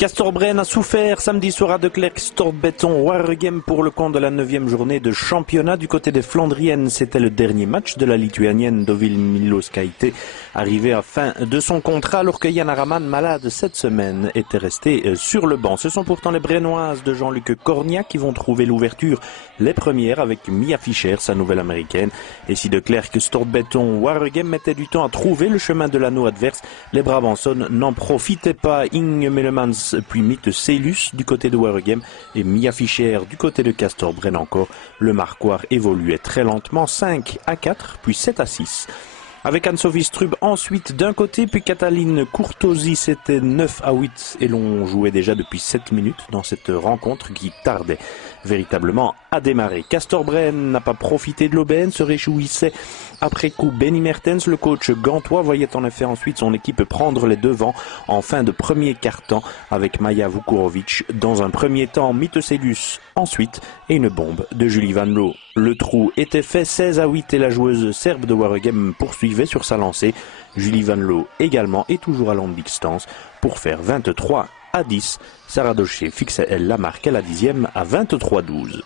Castorbren a souffert samedi soir à De Klerk Stortbetton Waregem pour le compte de la 9e journée de championnat. Du côté des Flandriennes, c'était le dernier match de la Lituanienne Dovile Miloskaite, arrivée à fin de son contrat alors que Yann Araman, malade cette semaine, était resté sur le banc. Ce sont pourtant les Brennoises de Jean-Luc Cornia qui vont trouver l'ouverture les premières avec Mia Fischer, sa nouvelle américaine. Et si De Klerk Stortbetton Waregem mettait du temps à trouver le chemin de l'anneau adverse, les Brabançonnes n'en profitaient pas. Inge Melemans puis Mitte Selus du côté de Waregem et Mia Fischer du côté de Castorbren encore. Le marquoir évoluait très lentement, 5-4 puis 7-6. Avec Anne-Sophie Strub ensuite d'un côté, puis Cataline Courtosi, c'était 9-8 et l'on jouait déjà depuis 7 minutes dans cette rencontre qui tardait véritablement à démarrer. Castorbren n'a pas profité de l'aubaine, se réjouissait après coup Benny Mertens. Le coach gantois voyait en effet ensuite son équipe prendre les devants en fin de premier quart-temps avec Maja Vukurovic dans un premier temps, Mitteselus ensuite et une bombe de Julie Van Loo. Le trou était fait, 16-8 et la joueuse serbe de Waregem poursuivait sur sa lancée. Julie Van Loo également et toujours à longue distance pour faire 23-10. Sarah Doché fixait elle la marque à la 10e à 23-12.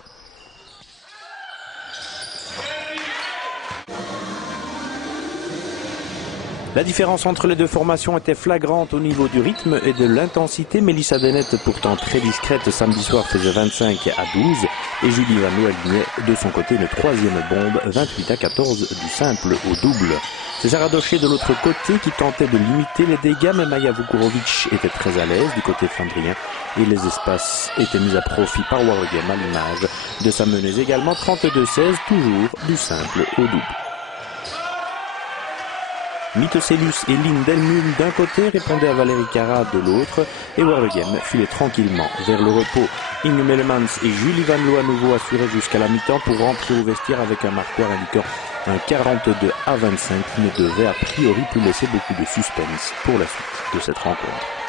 La différence entre les deux formations était flagrante au niveau du rythme et de l'intensité. Mélissa Dennett, pourtant très discrète, samedi soir faisait 25-12 et Julie Van Loo alignait de son côté une troisième bombe, 28-14 du simple au double. C'est Sarah Doché de l'autre côté qui tentait de limiter les dégâts, mais Maja Vukurovic était très à l'aise du côté flandrien et les espaces étaient mis à profit par Waregem à l'image de sa meneuse également, 32-16, toujours du simple au double. Mitteselus et Lynn Delmul d'un côté répondaient à Valérie Cara de l'autre et Waregem filait tranquillement vers le repos. Inge Melemans et Julie Van Loo à nouveau assuraient jusqu'à la mi-temps pour rentrer au vestiaire avec un marqueur indiquant un 42-25 qui ne devait a priori plus laisser beaucoup de suspense pour la suite de cette rencontre.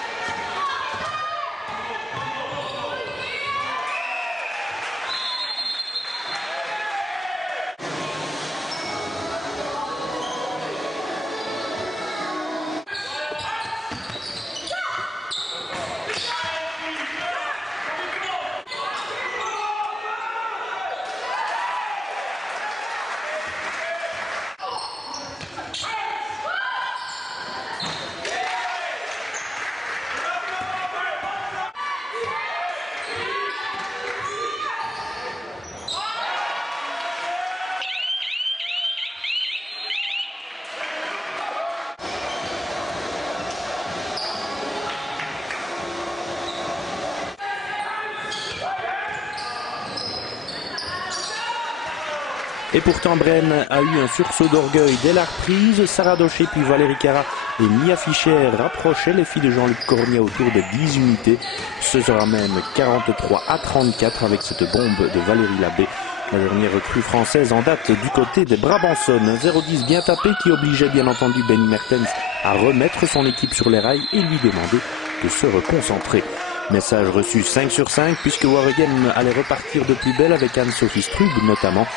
Et pourtant Bren a eu un sursaut d'orgueil dès la reprise. Sarah Doché puis Valérie Cara et Mia Fischer rapprochaient les filles de Jean-Luc Cornia autour de 10 unités. Ce sera même 43-34 avec cette bombe de Valérie Labbé, la dernière recrue française en date du côté des Brabançonnes. 0-10 bien tapé qui obligeait bien entendu Benny Mertens à remettre son équipe sur les rails et lui demander de se reconcentrer. Message reçu 5 sur 5 puisque Waregem allait repartir de plus belle avec Anne-Sophie Strub notamment.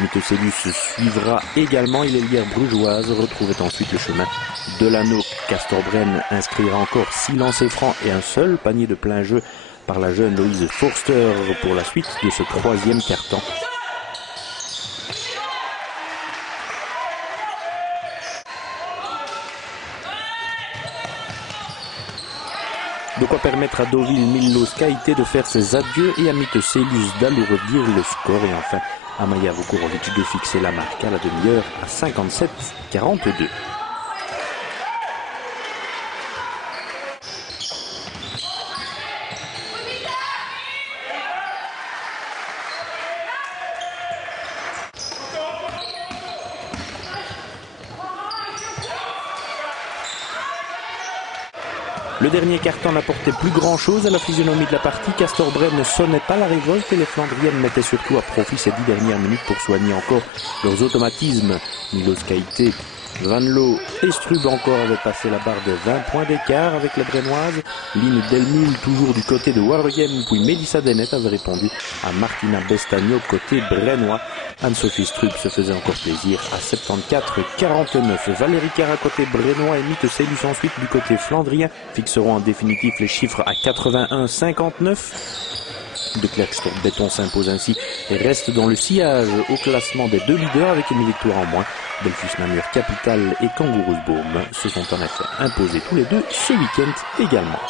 Mitteselus suivra également et les lières brugeoises retrouvaient ensuite le chemin de l'anneau. Castorbren inscrira encore 6 lancers francs et un seul panier de plein jeu par la jeune Louise Forster pour la suite de ce troisième quart-temps. De quoi permettre à Dovile Miloskaite de faire ses adieux et à Mitteselus d'alourdir le score et enfin à Maja Vukurovic de fixer la marque à la demi-heure à 57-42. Le dernier carton n'apportait plus grand-chose à la physionomie de la partie. Castorbren ne sonnait pas la révolte et les Flandriennes mettaient surtout à profit ces 10 dernières minutes pour soigner encore leurs automatismes. Miloskaite Van Loo et Strub encore avaient passé la barre des 20 points d'écart avec la Brennoise. Line Delmule toujours du côté de Waregem, puis Mélissa Dennett avait répondu à Martina Bestagno côté brennois. Anne-Sophie Strub se faisait encore plaisir à 74-49. Valérie Cara côté brennois et Mite Célus ensuite du côté flandrien fixeront en définitif les chiffres à 81-59. De Klerksdorp-Béton s'impose ainsi et reste dans le sillage au classement des deux leaders avec une victoire en moins. Belfus Namur Capital et Kangaroosboom se sont en effet imposés tous les deux ce week-end également.